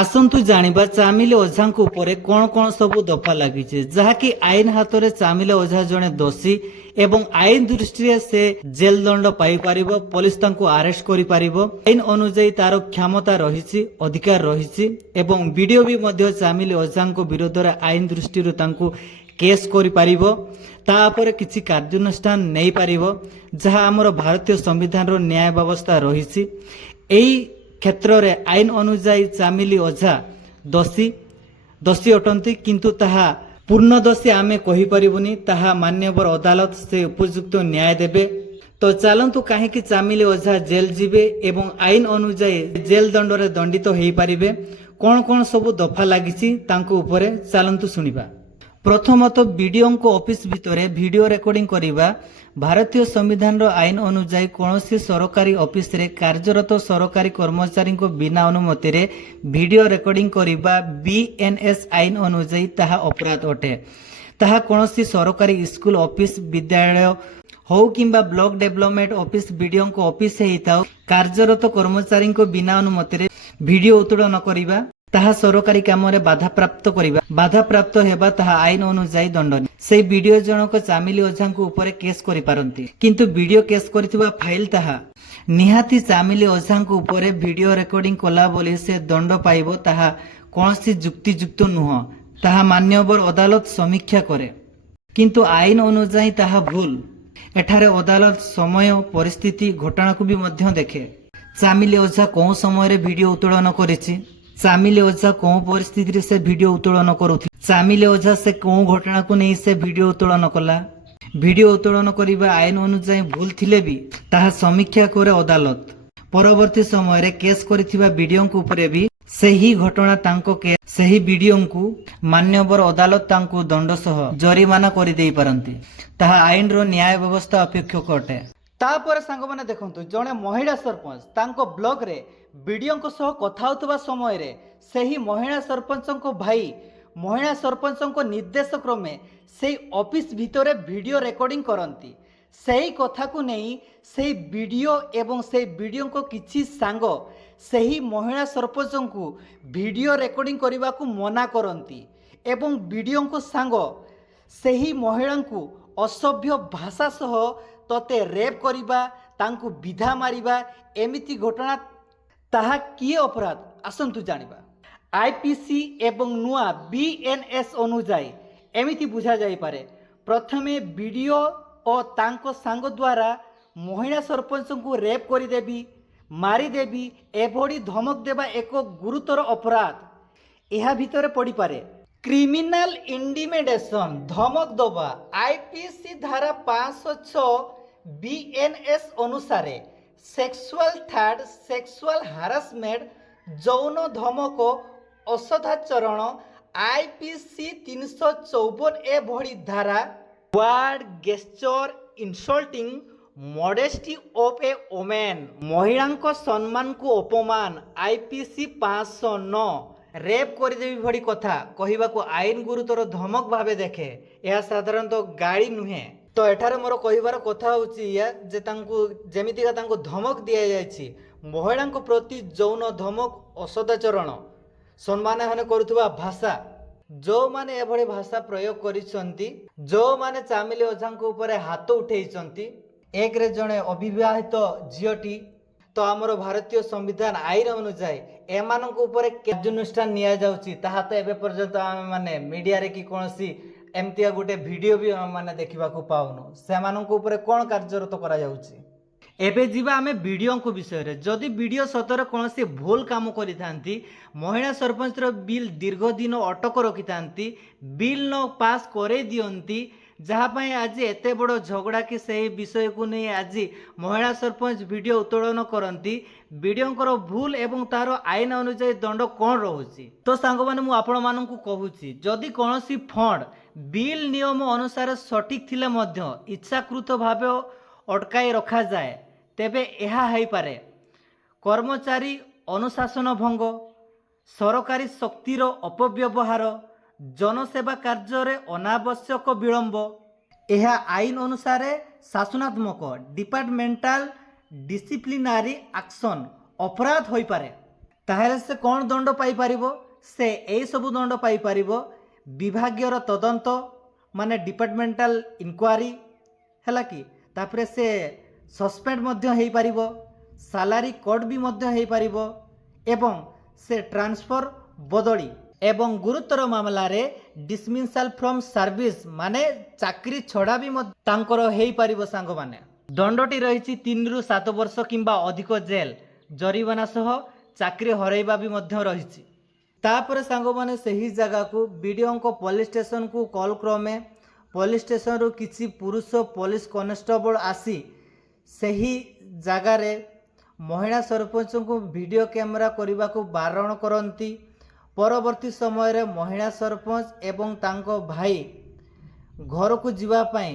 आसतु जानिबा चामिले ओझा उपरे कौन कौन सबू दफा लगी जहाँकि आईन हाथ में चामिले ओझा जड़े दोषी एवं आईन दृष्टि से जेल दंड पाई पारिबो, पुलिस तांको अरेस्ट करि पारिबो। आईन अनुसार तार क्षमता रही अधिकार रही एवं वीडियो भी मध्य चामिले ओझा विरोध में आईन दृष्टि केस करि पारिबो, तापर किछि कार्यानुष्ठान नहीं पारिबो जहाँ आमर भारतीय संविधान रो न्याय व्यवस्था रही। क्षेत्र में आईन अनुजाई चामिली ओझा दोषी अटंती, किंतु ताहा पूर्ण दोषी आमे कहि परिबुनी। ताहा मान्यवर अदालत से उपयुक्त न्याय देबे। तो चलतु कहीं चामिली ओझा जेल जीवे एवं आईन अनुजाई जेल दंड रे दंडित हो पारिबे। कौन कौन सबू दफा लगी चलतु शुणा। प्रथमत वीडियो को ऑफिस भितर वीडियो रिकॉर्डिंग करवा भारतीय संविधान आईन अनुजाई कौन सरकारी ऑफिस रे कार्यरत सरकारी कर्मचारी को बिना अनुमति रे वीडियो रिकॉर्डिंग करवा बीएनएस आईन अनुजाई ताहा अपराध अटे। ताहा कौन सरकारी स्कूल ऑफिस विद्यालय हो किंबा ब्लॉक डेवलपमेंट ऑफिस वीडियो को ऑफिस होता कार्यरत कर्मचारी को बिना अनुमति रे वीडियो उत्तोलन करवा ताहा सरकारी काम रे बाधा प्राप्त करिबा। बाधा प्राप्त हेबा ताहा आईन अनुजाई दंडनीय। से वीडियो जनक चामिली ओझा ऊपर केस करि पारंती, किंतु वीडियो केस करथिबा फाइल ताहा निहाती चामिली ओझा ऊपर वीडियो रिकॉर्डिंग कला बोली से दंड पाइबो ताहा कोनसी जुक्तियुक्त नुह। ताहा मान्यवर अदालत समीक्षा करे, किंतु आईन अनुजाई ताहा भूल। एठारे अदालत समय परिस्थिति घटना को भी मध्य देखे। चामिली ओझा कौन समय वीडियो उत्तोलन करिछि, चामिले ओझा कौन परिस्थिति से वीडियो उत्तोलन करुथि, चामिले ओझा से कौन घटना को नहीं से वीडियो उत्तोलन कला। वीडियो उत्तोलन करबा आईन अनुसार भूल थिले भी ताहा समीक्षा करे अदालत। परवर्ती समय रे केस करिथिबा वीडियो को ऊपर भी सही घटना तांको के सही वीडियो को मान्यवर अदालत तांको दंड सह जरिमाना करि देई परंती। ताहा आईन रो न्याय व्यवस्था अपेक्षक अटे। तापर सांग माने देखंतु जणे महिला सरपंच तांको ब्लॉग रे वीडियो को सह कथा होतबा समय रे सही महिला सरपंच को भाई महिला सरपंच को निर्देश क्रमे से ऑफिस भितर वीडियो रिकॉर्डिंग करंती। सही कथा को नहीं से वीडियो एवं से वीडियो को किछि सांग सही महिला सरपंच को वीडियो रिकॉर्डिंग करने को मना करंती एवं वीडियो को सांग सही महिला को असभ्य भाषा सह तते रेप करिबा तांको विधा मारिबा एमिति घटना ताहा किए अपराध आसंतु जानिबा। आईपीसी एवं नुआ बीएनएस अनुजाई एमिति बुझा जाई पारे। प्रथमे वीडियो और तांको सांग द्वारा महिला सरपंच को रेप करिदेबी मारिदेबी एभड़ी धमक देबा एक गुरुतर अपराध यह भितर पड़ी पारे। क्रिमिनल इंटिमिडेशन धमक दबा आईपीसी धारा 506 बीएनएस अनुसार सेक्सुअल थर्ड सेक्सुअल हारासमेंट जौन धमक असदाचरण आईपीसी 354 ए भली धारा word gesture insulting modesty of A women महिला सम्मान को अपमान आईपीसी 509 रेप करदेवी भड़ी कथा कहवा को आईन गुरुतर धमक भावे देखे। यह साधारणतः गाड़ी नुहे। तो एठारे मोर कहिबार कथा होची या जे तांको जेमितिका तांको धमक दिया जायछि महिला प्रति जौन धमक असदाचरण सम्मान हने करुथबा भाषा जो माने एभଳି भाषा प्रयोग करिसंती जो माने चामिली ओझा ऊपर हाथ उठेइसंती एक रे जणे अविवाहित झियोटी तो आमर भारतीय संविधान आईन अनुसार एमानक ऊपर कार्यानुष्ठान निया जाउची ताहा तो एबे पर्यंत आमे माने मीडिया रे कि कोनोसी एमतिया गोटे वीडियो भी माने देखा पाऊनु सेमानक ऊपर कौन कार्यरत करा जाउची। एबे जीवा आमे वीडियो को विषय रे जदि वीडियो सतर कौन से भूल काम करि थांती महिला सरपंच रो बिल दीर्घ दिन अटक रखि थांती बिल न पास करे दियंती जहाँ पाई आज एते बड़ झगड़ा कि सही विषय को नहीं आज महिला सरपंच वीडियो उत्तोलन करती वीडियो भूल एवं तार आईन अनुसार दंड कौन रोचे। तो सांग माने मु आपण मानकु कहूची जदि कौनसी फंड बिल नियम अनुसार सठिक थिले मध्य इच्छाकृत भाव अटकाई रखा जाए तेबे यह है पारे कर्मचारी अनुशासन भंग सरकारी शक्तिर अपव्यवहार जनसेवा कार्य रे अनावश्यक विलंब यह आईन अनुसार शासनात्मक डिपार्टमेंटाल डिसिप्लिनारी एक्शन अपराध हो पारे। ताहेले से कौन दंड पाई परिबो से एई सबु दंड पाई परिबो विभागीय तदंत माने डिपार्टमेंटल इंक्वारी हैला कि तापरे से सस्पेंड मध्य हेई परिबो सैलरी कट भी मध्य हेई परिबो एवं से ट्रांसफर बदली एवं गुरुतर मामला रे डिसमिसाल फ्रॉम सर्विस माने चाकरी छड़ा भी तांकर हेई परिबो सांग माने दंडटी रही 3 रु 7 वर्ष किंबा अधिक जेल जरिमाना सह चाकरी हरैबा भी मध्य रही तापर सांग माने सही जगह को वीडियो को पुलिस स्टेशन को कॉल क्रमे पुलिस स्टेशन रु किसी पुरुष पुलिस कांस्टेबल आसी सही जगार रे महिला सरपंच को वीडियो कैमेरा करने को बारण करती परवर्ती समय रे महिला सरपंच एवं तांको भाई घर को जीवापाई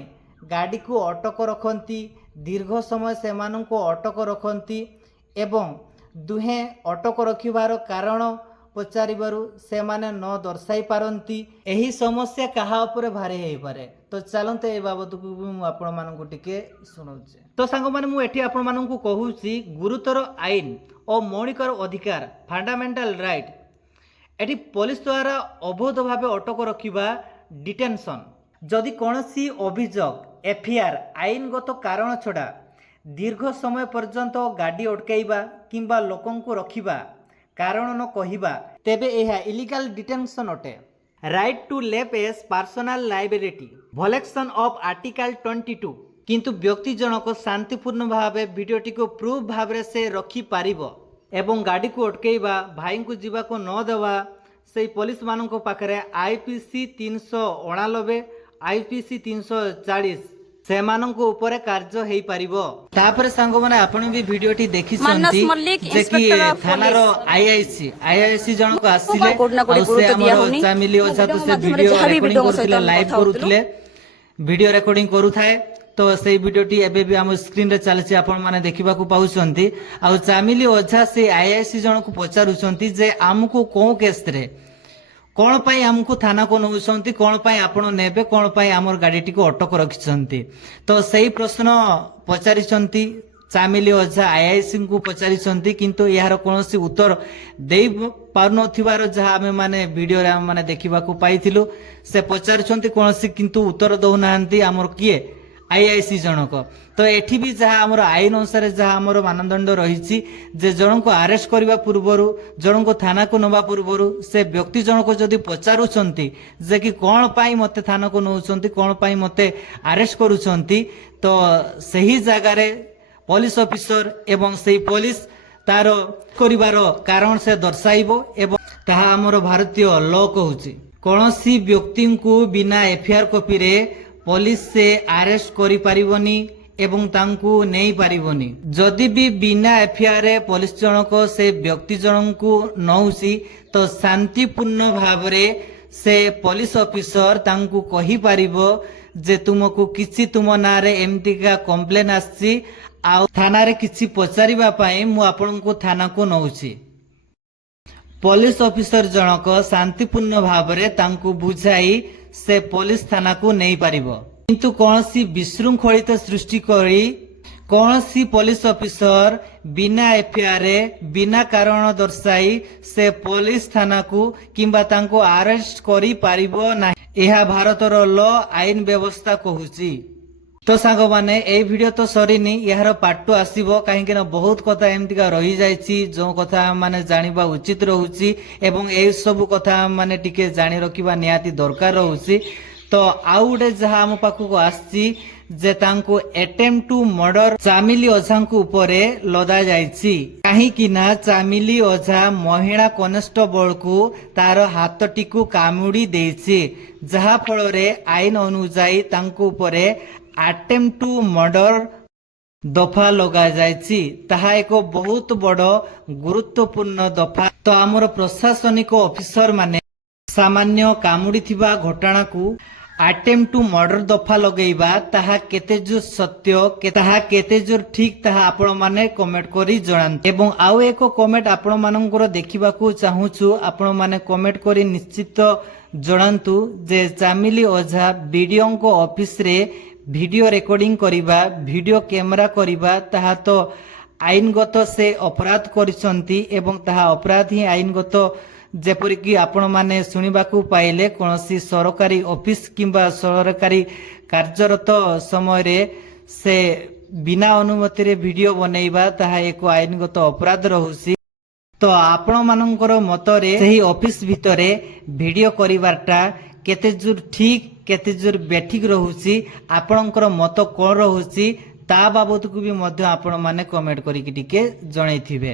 गाड़ी को अटक रखती दीर्घ समय से अटक रखती एवं दुहे अटक रखिबार कारण पचारिबारु से माने न दर्शाई पारंती एही समस्या कहा उपरे भारी हेई पारे तो चलते ए बाबत को भी आपण मानकु टिके सुनाउचे तो सांग माने मु एठी आपण मानकु कहूची गुरुतर आईन और मौलिकर अधिकार फंडामेंटल राइट एठी पुलिस द्वारा अबोध भाव अटक रखिबा डिटेंशन जदि कोनोसी अभियोग एफआईआर आईनगत कारण छड़ा दीर्घ समय पर्यंत गाड़ी अटकाइबा किंबा लोकन को रखिबा कारण न कहिबा तेबे एहा इलीगल डिटेंशन अटे right to life as personal liberty violation of article 22 किंतु व्यक्ति जनक शांतिपूर्ण भाव वीडियोटी को प्रूफ भाव से रखी पारिबो एवं गाड़ी को अटकेबा भाई को जीवा को न देवा से पुलिस मानक पाखरे आईपीसी 389 आईपीसी 340 से माननको ऊपर कार्य हेई पारिबो तापर सांग माने आपण भी वीडियोटी देखि सन्ती जे कि थानार आईआईसी जनक आसीले आ से हमर फैमिली ओझा तो से वीडियो रिकॉर्डिंग करथिले लाइव करूथिले वीडियो रिकॉर्डिंग करूथाय तो से वीडियोटी एबे भी हम स्क्रीन रे चलछि आपण माने देखिबा को पाउछंती आ फैमिली ओझा से आईआईसी जनक पचारुछंती जे हमको को केस रे कौन पाई हमको थाना को नौछंती कौन पाई आपण नेबे कौन पाई हमर गाड़ीटी को अटक रखिछंती तो सही प्रश्न पचारिछंती फैमिली ओझा आईआईसी को पचारिछंती किंतु यार कोनोसी उत्तर देई पारनथिबार जहा हमें माने वीडियो रे माने देखिबा को पाइथिलु से पचारिछंती कोनोसी किंतु उत्तर दउ नाहंती हमर किए आईआईसी जनक तो एठी भी जहाँ आमर आईन अनुसार जहाँ आमर मानदंड रही जे जन को आरेस्ट करने पूर्वर जन को थाना को नवा पूर्वर से व्यक्ति जनक जदि पचारुचंती जे कि कौन पाई मते थाना को नौचंती कौन पाई मते आरेस्ट करूचंती तो सही जगार पुलिस ऑफिसर एवं सही पुलिस तार करिवार कारण से दर्शाइबो एवं ताहा आमर भारतीय लॉ कहूची कोनोसी व्यक्ति को बिना एफआईआर कॉपी रे पुलिस से अरेस्ट करि पारिबोनी एवं तांकु नेई पारिबोनी जदि भी बिना एफआईआर पुलिस जनक से व्यक्ति जनक नौसी तो शांतिपूर्ण भाव रे से पुलिस ऑफिसर तांकु कहि पारिबो जे तुमको किछि तुम ना रे एमती का कंप्लेन आछि आ थाना रे किछि पचारिबा पई मु आपनको थाना को नौछि पुलिस ऑफिसर जनक शांतिपूर्ण भाव रे तांकु बुझाई से पुलिस थाना को नहीं पारिबो किंतु कौनसी विशृंखलित सृष्टि करी कौनसी पुलिस ऑफिसर बिना एफआईआर बिना कारण दर्शाई से पुलिस थाना को किंबा तांको अरेस्ट करी पारिबो नाही एहा भारतर लॉ आईन व्यवस्था कहूची तो सांग माने ए वीडियो तो सरीनी यार पार्ट 2 आसीबो काहेकि ना बहुत कथा एमती का रही जायछि जो कथा माने जानिबा उचित रहउछि एवं ए सब कथा माने टिके जानि रखिबा नियाती दरकार रहउछि तो आउ गुटे जहा हम पाखु को आछि जे तांको अटेम्प्ट टू मर्डर चामिली ओझा को ऊपरे लदा जायछि काहेकि ना चामिली ओझा महिला कॉन्स्टेबल को तार हाथटी को कामुडी देछि जहा फल रे आईन अनुसार तांको ऊपरे अटेम्प्ट टू मर्डर दफा लगा जायछि ताहा एक बहुत बड़ गुरुत्वपूर्ण दफा तो आमर प्रशासनिक ऑफिसर माने सामान्य कामुडी थिबा घटना को अटेम्प्ट टू मर्डर दफा लगेबा ताहा केते जो सत्य ताहा केते जो ठीक ताहा आपण माने कमेंट करी जणान एवं आउ एक कमेंट आपण मानकर देखिबा को चाहूछु आपण माने कमेंट करी निश्चित जणांतु जे चामिली ओझा वीडियो को ऑफिस रे वीडियो रिकॉर्डिंग करिबा वीडियो कैमरा करिबा ताहा तो ଆଇନଗତ ସେ ଅପରାଧ କରିଛନ୍ତି ଏବଂ ତାହା ଅପରାଧ ହିଁ ଆଇନଗତ। ଯେପରିକି ଆପଣମାନେ ଶୁଣିବାକୁ ପାଇଲେ କୌଣସି ସରକାରୀ ଅଫିସ କିମ୍ବା ସରକାରୀ କାର୍ଯ୍ୟରତ ସମୟରେ ସେ ବିନା ଅନୁମତିରେ ଭିଡ଼ିଓ ବନେଇବା ତାହା ଏକ ଆଇନଗତ ଅପରାଧ ରହୁଛି। ତ ଆପଣମାନଙ୍କର ମତରେ ସେହି ଅଫିସ ଭିତରେ ଭିଡ଼ିଓ କରିବାଟା କେତେ ଦୂର ଠିକ୍ କେତେ ଦୂର ବେଠିକ୍ ରହୁଛି, ଆପଣଙ୍କର ମତ କ'ଣ ରହୁଛି ତା ବାବଦକୁ ବି ମଧ୍ୟ ଆପଣମାନେ କମେଣ୍ଟ କରିକି ଟିକେ ଜଣାଇଥିବେ।